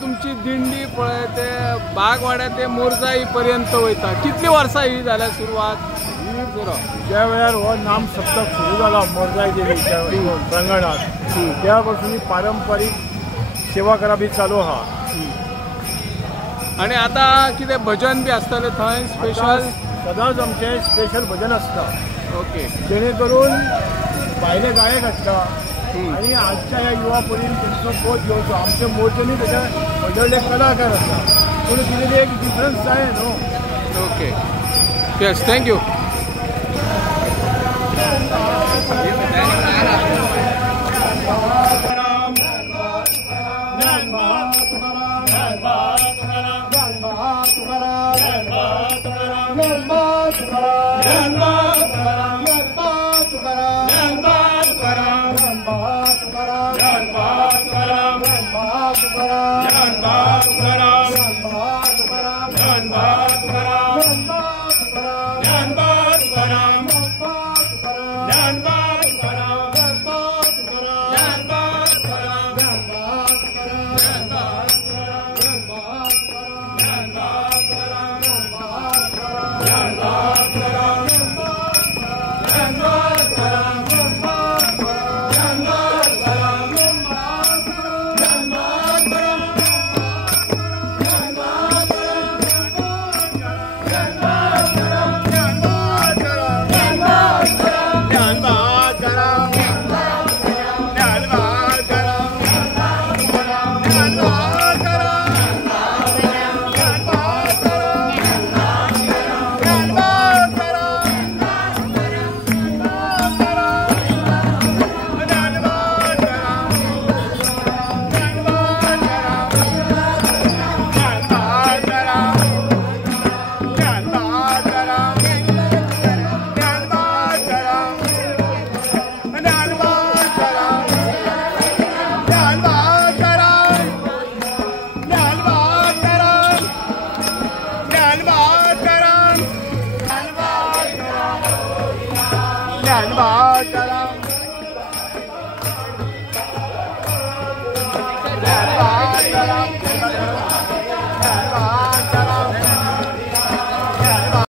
तुमची दिंडी पळय ते बागवाड्या ते मोरजाई पर्यंत वयता कितली वर्सां ही जाल्या सुरवात? ज्या वेळार हो नाम सप्तक सुरू जाला मोरजाई देवीच्या प्रांगणात त्या पासून पारंपारीक सेवा करप ही चालू आहा. आणि आता कितें भजन बी आसतलें थंय स्पेशल? सदांच आमचे स्पेशल भजन आसता. ओके. जेणे करून भायले गायक आसता आणि आजच्या ह्या युवा पिढीन तेंचो बोध घेवचो. आमचे मोर्चेनी तेच्या व्हडले कलाकार आसता पूण कितें एक डिफरन्स जाय न्हू. ओके. Yes, thank you. ज्ञानबाद